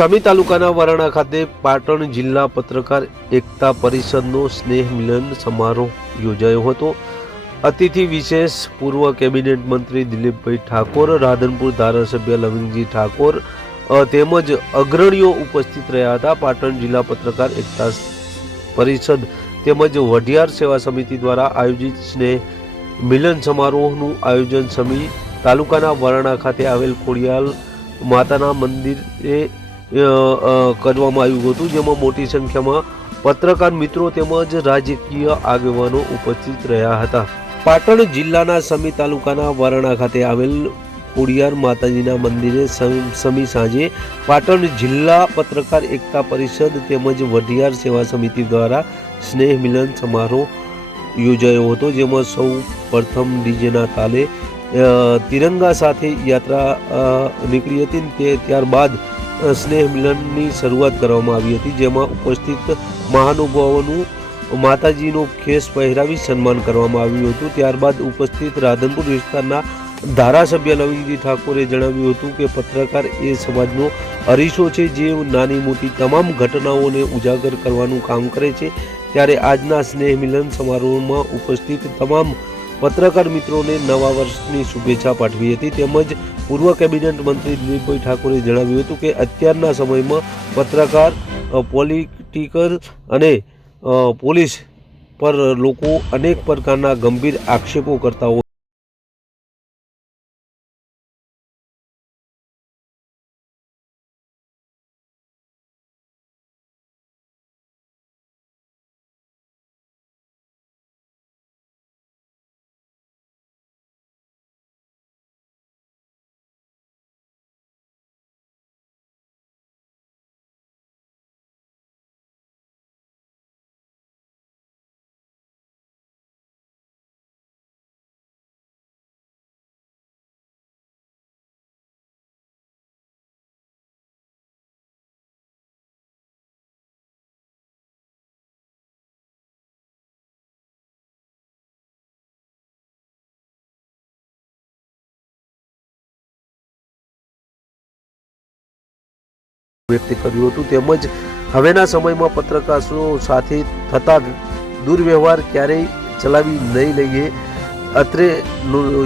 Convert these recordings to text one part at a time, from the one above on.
સમી તાલુકાના વરાણા ખાતે પાટણ જિલ્લા પત્રકાર એકતા પરિષદનો સ્નેહ મિલન સમારોહ યોજાયો હતો। અતિથિ વિશેષ પૂર્વ કેબિનેટ મંત્રી દિલીપભાઈ ઠાકોર, રાધનપુર ધારાસભ્ય લવિંગજી ઠાકોર તેમજ અગ્રણીઓ ઉપસ્થિત રહ્યા હતા। પાટણ જિલ્લા પત્રકાર એકતા પરિષદ તેમજ વઢિયાર સેવા સમિતિ દ્વારા આયોજિત સ્નેહ મિલન સમારોહનું આયોજન સમી તાલુકાના વરાણા ખાતે આવેલ ખોડિયાલ માતાના મંદિરે કરવામાં આવ્યું હતું, જેમાં મોટી સંખ્યામાં પત્રકાર મિત્રો તેમજ રાજકીય આગેવાનો ઉપસ્થિત રહ્યા હતા। પાટણ જિલ્લાના સમી તાલુકાના વરાણા ખાતે આવેલ ખોડિયાર માતાજીના મંદિરે સમી સાંજે પાટણ જિલ્લા પત્રકાર એકતા પરિષદ તેમજ વઢિયાર સેવા સમિતિ દ્વારા સ્નેહ મિલન સમારોહ યોજાયો હતો, જેમાં સૌ પ્રથમ ડીજેના તાલે તિરંગા સાથે યાત્રા નીકળી હતી। ત્યારબાદ સ્નેહ મિલનની શરૂઆત કરવામાં આવી હતી, જેમાં ઉપસ્થિત મહાનુભાવોનું માતાજીનો ખેસ પહેરાવી સન્માન કરવામાં આવ્યું હતું। ત્યારબાદ ઉપસ્થિત રાધનપુર વિસ્તારના ધારાસભ્ય લવિંગજી ઠાકોરે જણાવ્યું હતું કે પત્રકાર એ સમાજનો અરીસો છે, જે નાની મોટી તમામ ઘટનાઓને ઉજાગર કરવાનું કામ કરે છે। ત્યારે આજના સ્નેહ મિલન સમારોહમાં ઉપસ્થિત તમામ પત્રકાર મિત્રોને નવા વર્ષની શુભેચ્છા પાઠવી હતી। તેમજ પૂર્વ કેબિનેટ મંત્રી દિલીપભાઈ ઠાકોરે જણાવ્યું હતું કે અત્યારના સમયમાં પત્રકાર, પોલિટિકલ અને પોલીસ પર લોકો અનેક પ્રકારના ગંભીર આક્ષેપો કરતા હોય વ્યક્ત કર્યું હતું। તેમજ હવેના સમયમાં પત્રકારો સાથે થતા દુર્વ્યવહાર ક્યારેય ચલાવી નહીં લઈએ। અત્રે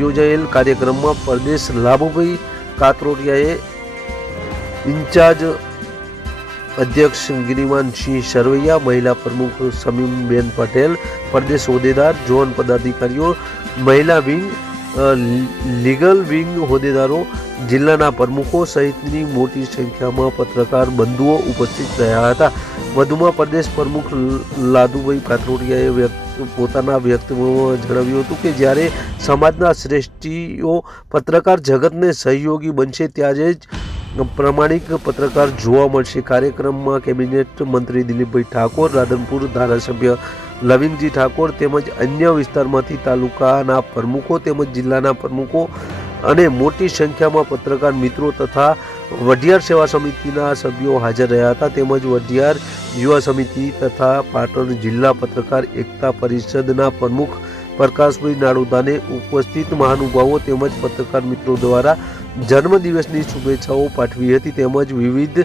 યોજાયેલ કાર્યક્રમમાં પ્રદેશ લાભુભાઈ કાતરોટિયાએ, ઇન્ચાર્જ અધ્યક્ષ ગિરિમાનસિંહ સરવૈયા, મહિલા પ્રમુખ સમીમબેન પટેલ, પ્રદેશ હોદ્દેદાર, ઝોન પદાધિકારીઓ, મહિલા વિંગ, લીગલ વિંગ હોદ્દેદારો, જિલ્લાના પ્રમુખો સહિતની મોટી સંખ્યામાં પત્રકાર બંધુઓ ઉપસ્થિત રહ્યા હતા। વધુમાં પ્રદેશ પ્રમુખ લાદુભાઈ કાતરોટિયાએ પોતાના વક્તવ્યમાં જણાવ્યું હતું કે જ્યારે સમાજના શ્રેષ્ઠીઓ પત્રકાર જગતને સહયોગી બનશે ત્યારે જ પ્રામાણિક પત્રકાર જોવા મળશે। કાર્યક્રમમાં કેબિનેટ મંત્રી દિલીપભાઈ ઠાકોર, રાધનપુર ધારાસભ્ય લવિંગજી ઠાકોર તેમજ અન્ય વિસ્તારમાંથી તાલુકાના પ્રમુખો તેમજ જિલ્લાના પ્રમુખો અને મોટી સંખ્યામાં પત્રકાર મિત્રો તથા વઢિયાર સેવા સમિતિના સભ્યો હાજર રહ્યા હતા। તેમજ વઢિયાર યુવા સમિતિ તથા પાટણ જિલ્લા પત્રકાર એકતા પરિષદના પ્રમુખ પ્રકાશભાઈ નાડોદાને ઉપસ્થિત મહાનુભાવો તેમજ પત્રકાર મિત્રો દ્વારા જન્મદિવસની શુભેચ્છાઓ પાઠવી હતી, તેમજ વિવિધ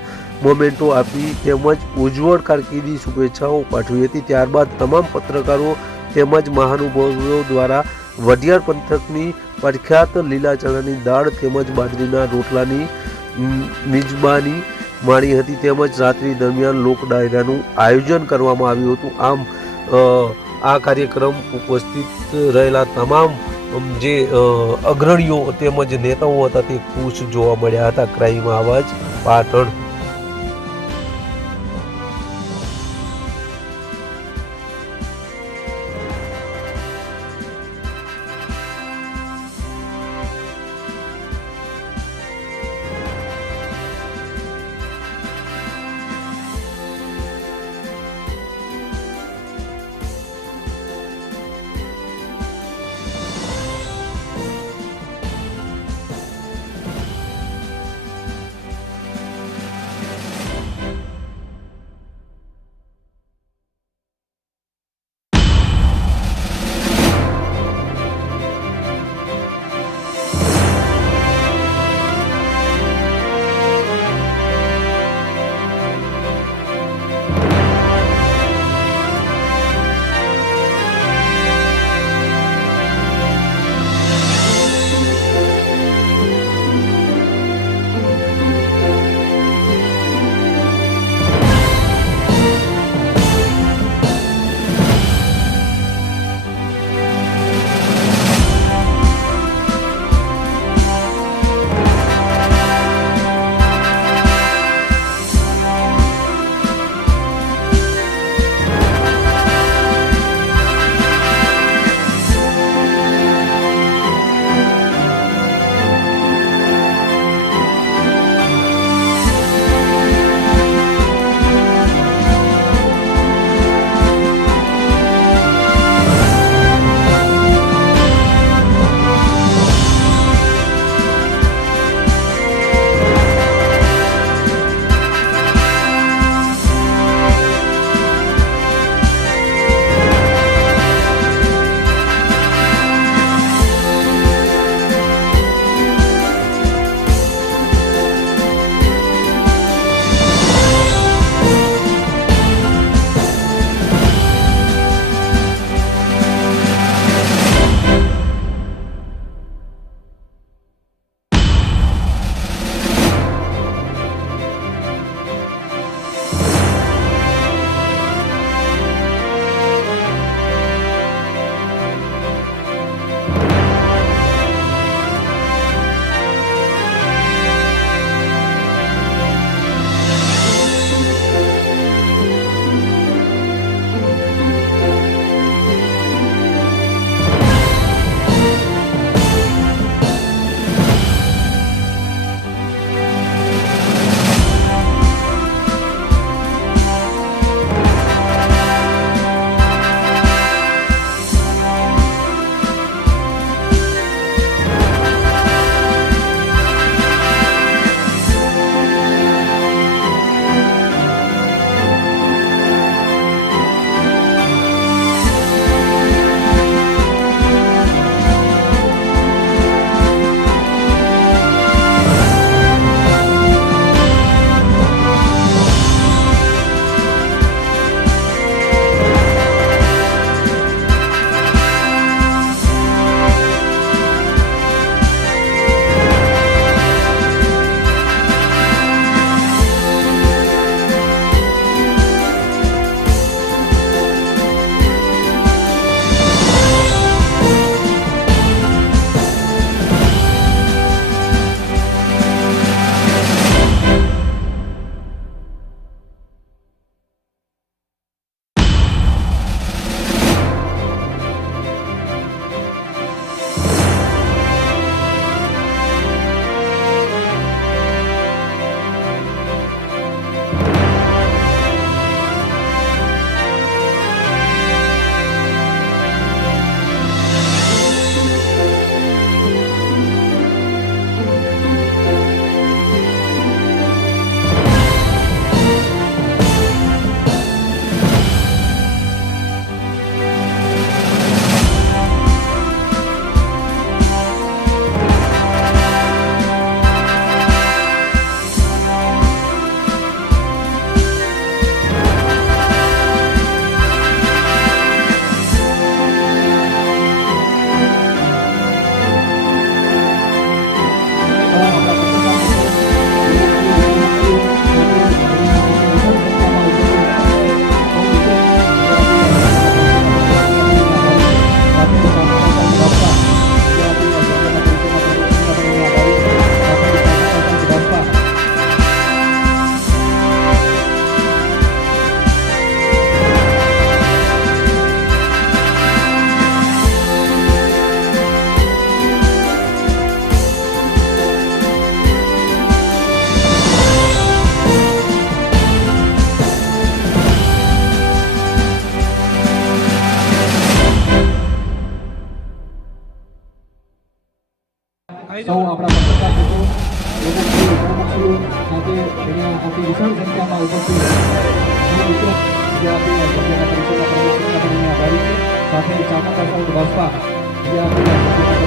મોમેન્ટો આપી તેમજ ઉજ્જવળ કારકિર્દી શુભેચ્છાઓ પાઠવી હતી। ત્યારબાદ તમામ પત્રકારો તેમજ મહાનુભાવો દ્વારા વઢિયાર પંથકની પ્રખ્યાત લીલા ચણાની દાળ તેમજ બાજરીના રોટલાની મિજબાની માણી હતી, તેમજ રાત્રિ દરમિયાન લોક ડાયરાનું આયોજન કરવામાં આવ્યું હતું। આમ આ કાર્યક્રમ ઉપસ્થિત રહેલા તમામ જે અગ્રણીઓ તેમજ નેતાઓ હતા તે ખુશ જોવા મળ્યા હતા। ક્રાઇમ આવાજ પાટણ। સૌ આપણા પત્રકાર મિત્રો પ્રમુખશ્રીઓ સાથે અહીંયા આપણી વિશાળ સંખ્યામાં ઉપસ્થિત સૌ મિત્રો જે આપણી સંખ્યાના પરિષદના પ્રમુખ સાથે ચામુંડા સાઉથ બાસ્પા જે આપણી